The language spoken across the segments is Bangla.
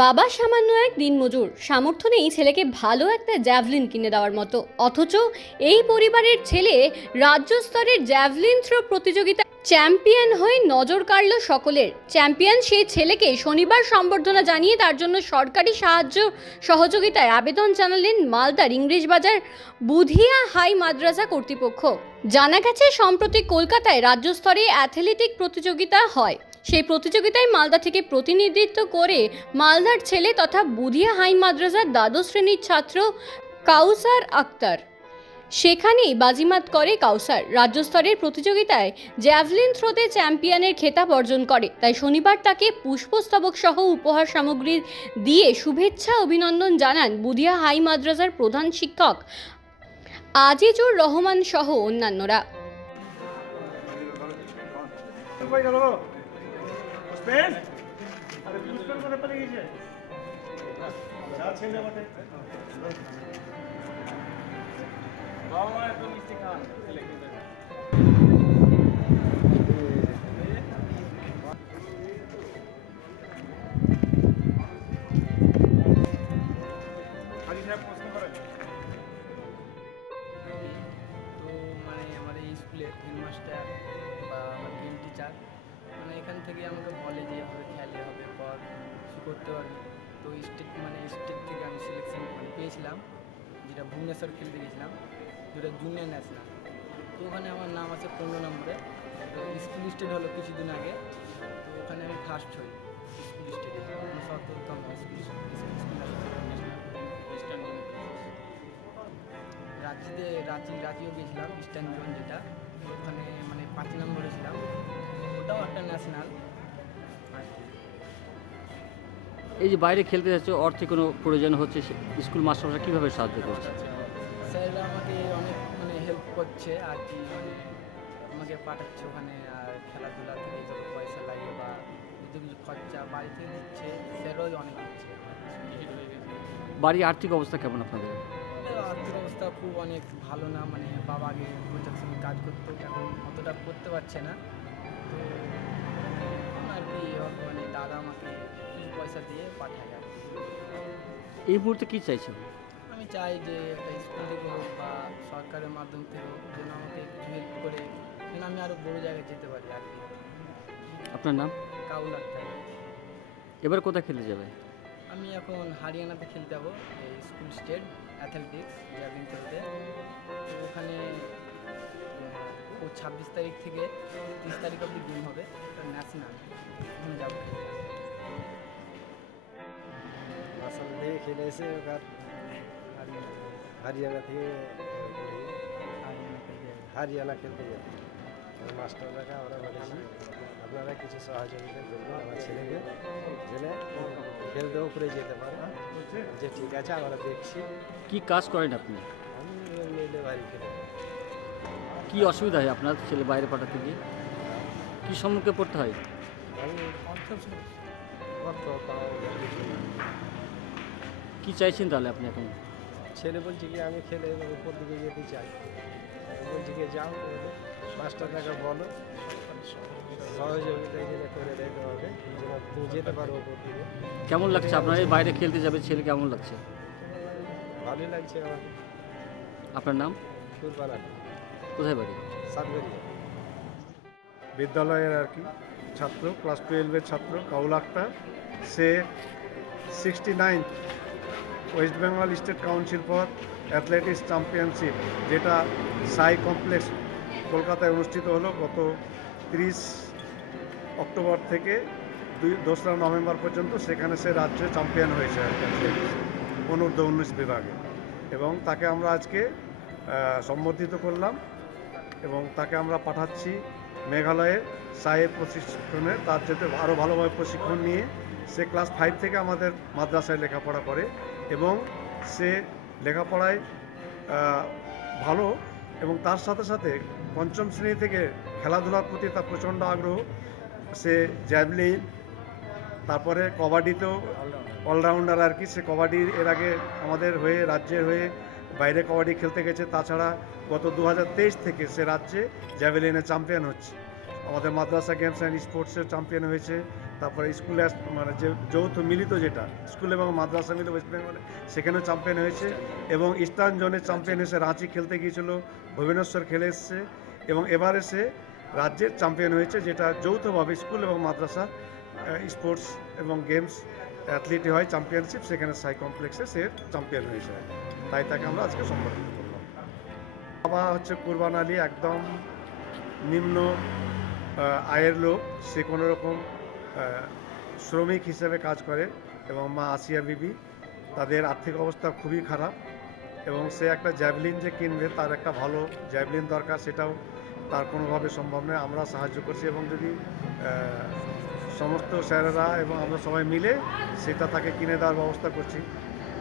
বাবা সামান্য এক দিনমজুর। সামর্থ্য নেই ছেলেকে ভালো একটা জ্যাভলিন কিনে দেওয়ার মতো। অথচ এই পরিবারের ছেলে রাজ্য স্তরের জ্যাভলিন থ্রো প্রতিযোগিতা চ্যাম্পিয়ন হয়ে নজর কাড়ল সকলের। চ্যাম্পিয়ন সেই ছেলেকে শনিবার সম্বর্ধনা জানিয়ে তার জন্য সরকারি সাহায্য সহযোগিতায় আবেদন জানালেন মালদার ইংরেজ বাজার বুধিয়া হাই মাদ্রাসা কর্তৃপক্ষ। জানা গেছে, সম্প্রতি কলকাতায় রাজ্য স্তরে অ্যাথলেটিক প্রতিযোগিতা হয়। সেই প্রতিযোগিতায় মালদা থেকে প্রতিনিধিত্ব করে মালদার ছেলে তথা বুধিয়া হাই মাদ্রাসার দ্বাদশ শ্রেণির ছাত্র কাউসার আক্তার। সেখানেই বাজিমাত করে কাউসার। রাজ্য স্তরের প্রতিযোগিতায় জ্যাভলিন থ্রোতে চ্যাম্পিয়নের খেতাব অর্জন করে। তাই শনিবার তাকে পুষ্পস্তবক সহ উপহার সামগ্রী দিয়ে শুভেচ্ছা অভিনন্দন জানান বুধিয়া হাই মাদ্রাসার প্রধান শিক্ষক আজিজুর রহমান সহ অন্যান্যরা। কই গেল স্পেন আরে স্পেন করে পড়ে গেছে যা ছেলে বটে বাবা মা একদম মিষ্টি খান ছেলেকে হাজি সাহেব প্রশ্ন মানে এখান থেকে আমাকে বলে যে এভাবে খেলে হবে, পর করতে পারবি। তো স্টেট মানে স্টেট থেকে আমি সিলেকশন মানে পেয়েছিলাম, যেটা ভুবনেশ্বর খেলতে গেছিলাম, যেটা জুনিয়র ন্যাশনাল তো ওখানে আমার নাম আছে পনেরো নম্বরে। তো স্কুল স্টেট হলো কিছুদিন আগে। তো ওখানে আমি ফার্স্ট হই স্কুল স্টেটে স্কুল রাঁচিতে, রাঁচি, রাঁচিও গেছিলাম ইস্টার্ন যেটা। ওখানে মানে পাঁচ নম্বরে ছিলাম। ওটাও একটা ন্যাশনাল এই যে বাইরে খেলতে যাচ্ছে অর্থে কোনো প্রয়োজন হচ্ছে স্কুল মাস্টাররা কীভাবে সাহায্য করছে? স্যাররা আমাকে অনেক মানে হেল্প করছে আর কি মানে আমাকে পাঠাচ্ছে ওখানে আর খেলাধুলা থেকে যত পয়সা লাগে বা যদি কিছু খরচা বাড়ি থেকে দিচ্ছে স্যারও অনেক দিচ্ছে। বাড়ির আর্থিক অবস্থা কেমন আপনাদের? আর্থিক অবস্থা খুব অনেক ভালো না মানে বাবা আগে প্রোডাকশনে কাজ করতো এখন অতটা করতে পারছে না। তো আর কি মানে দাদা আমাকে কিছু পয়সা দিয়ে পাঠায় আর কি। এই মুহূর্তে কী চাইছেন? আমি চাই যে একটা স্কুল থেকে হোক বা সরকারের মাধ্যম থেকে হোক যেন আমাকে একটু হেল্প করে যেন আমি আরও বড় জায়গায় যেতে পারি আর কি। আপনার নাম? কাউল আক্তার। এবার কোথায় খেলতে যাবে? আমি এখন হারিয়ানাতে খেলতে যাব এই স্কুল স্টেট অ্যাথলেটিক্স জ্যাভলিন খেলতে। তো ওখানে আহ, ও ছাব্বিশ তারিখ থেকে তিরিশ তারিখ অবধি গেম হবে ওটা ন্যাশনাল আমি যাব। আসাম থেকে খেলে এসে ওখান হারিয়ানা থেকে হরিয়ানা খেলতে যাব। হারিয়ানা খেলতে যাবে মাস্টাররাকে আমরা বলেছি আপনারা কিছু সহযোগিতা করবেন আমার ছেলেকে জেনে খেলতে উপরে যেতে পারে। যে ঠিক আছে আমরা দেখছি। কি কাজ করেন আপনি? আমি মিলে বাড়ি খেলে কি অসুবিধা হয় আপনার ছেলে বাইরে পাঠাতে গিয়ে? কী সম্মুখে পড়তে হয়। কি চাইছেন তাহলে আপনি এখন? ছেলে বলছে কি আমি খেলে উপর দিকে যেতে চাই। বলছি কি যাও মাস্টারটাকে বলো। সহযোগিতা করে তুমি যেতে পারো উপর দিকে। কেমন লাগছে? আপনার এই বাইরে খেলতে যাবে ছেলে কেমন লাগছে? ভালোই লাগছে আমার। আপনার নাম? কুরবানা কোথায় বাড়ি? বিদ্যালয়ের আর কি ছাত্র ক্লাস টুয়েলভের ছাত্র কাউল আক্তার। সে sixty nine West Bengal state council for athletics championship যেটা সাই কমপ্লেক্স কলকাতায় অনুষ্ঠিত হলো গত তিরিশ অক্টোবর থেকে দুই দোসরা নভেম্বর পর্যন্ত। সেখানে সে রাজ্যে চ্যাম্পিয়ন হয়েছে অনূর্ধ্ব উনিশ বিভাগে। এবং তাকে আমরা আজকে আহ, সম্বর্ধিত করলাম। এবং তাকে আমরা পাঠাচ্ছি মেঘালয়ে সাহেব প্রশিক্ষণে। তার যাতে আরও ভালোভাবে প্রশিক্ষণ নিয়ে সে ক্লাস ফাইভ থেকে আমাদের মাদ্রাসায় লেখাপড়া করে এবং সে লেখাপড়ায় ভালো এবং তার সাথে সাথে পঞ্চম শ্রেণি থেকে খেলাধুলার প্রতি তার প্রচণ্ড আগ্রহ। সে জ্যাভলিন, তারপরে কবাডিতেও অলরাউন্ডার আর কি। সে কবাডির এর আগে আমাদের হয়ে, রাজ্যের হয়ে বাইরে কবাডি খেলতে গেছে। তাছাড়া গত দু হাজার তেইশ থেকে সে রাজ্যে জ্যাভেলিনে চ্যাম্পিয়ন হচ্ছে। আমাদের মাদ্রাসা গেমস অ্যান্ড স্পোর্টসের চ্যাম্পিয়ন হয়েছে। তারপরে স্কুলে মানে যে যৌথ মিলিত যেটা, স্কুল এবং মাদ্রাসা মিলিত ওয়েস্ট বেঙ্গলে, সেখানেও চ্যাম্পিয়ন হয়েছে এবং ইস্টার্ন জোনে চ্যাম্পিয়ন এসে রাঁচি খেলতে গিয়েছিল, ভুবনেশ্বর খেলে এসছে এবং এবার এসে রাজ্যের চ্যাম্পিয়ন হয়েছে, যেটা যৌথভাবে স্কুল এবং মাদ্রাসা স্পোর্টস এবং গেমস অ্যাথলিটি হয় চ্যাম্পিয়নশিপ। সেখানে সাই কমপ্লেক্সে সে চ্যাম্পিয়ন হয়েছে। তাই তাকে আমরা আজকে সম্মানিত করলাম। বাবা হচ্ছে কুরবান আলী, একদম নিম্ন আয়ের লোক। সে কোনো রকম শ্রমিক হিসেবে কাজ করে এবং মা আসিয়া বিবি, তাদের আর্থিক অবস্থা খুবই খারাপ এবং সে একটা জ্যাভলিন যে কিনবে, তার একটা ভালো জ্যাভলিন দরকার, সেটাও তার কোনোভাবে সম্ভব নয়। আমরা সাহায্য করছি এবং যদি সমস্ত স্যারেরা এবং আমরা সবাই মিলে সেটা তাকে কিনে দেওয়ার ব্যবস্থা করছি।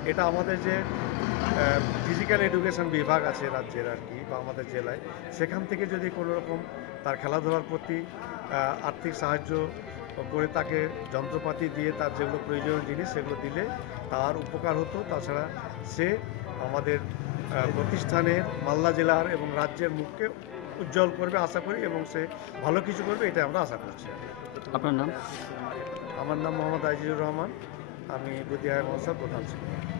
এটা আমাদের যে ফিজিক্যাল এডুকেশন বিভাগ আছে রাজ্যের আর কি বা আমাদের জেলায় সেখান থেকে যদি কোনো রকম তার খেলাধুলার প্রতি আর্থিক সাহায্য করে তাকে যন্ত্রপাতি দিয়ে তার যেগুলো প্রয়োজনীয় জিনিস সেগুলো দিলে তার উপকার হতো। তাছাড়া সে আমাদের প্রতিষ্ঠানের মালদা জেলার এবং রাজ্যের মুখকে উজ্জ্বল করবে আশা করি এবং সে ভালো কিছু করবে এটা আমরা আশা করছি। আপনার নাম? আমার নাম মোহাম্মদ আজিজুর রহমান আমি বুদ্ধিহায় মহাসার প্রধান শিক্ষক।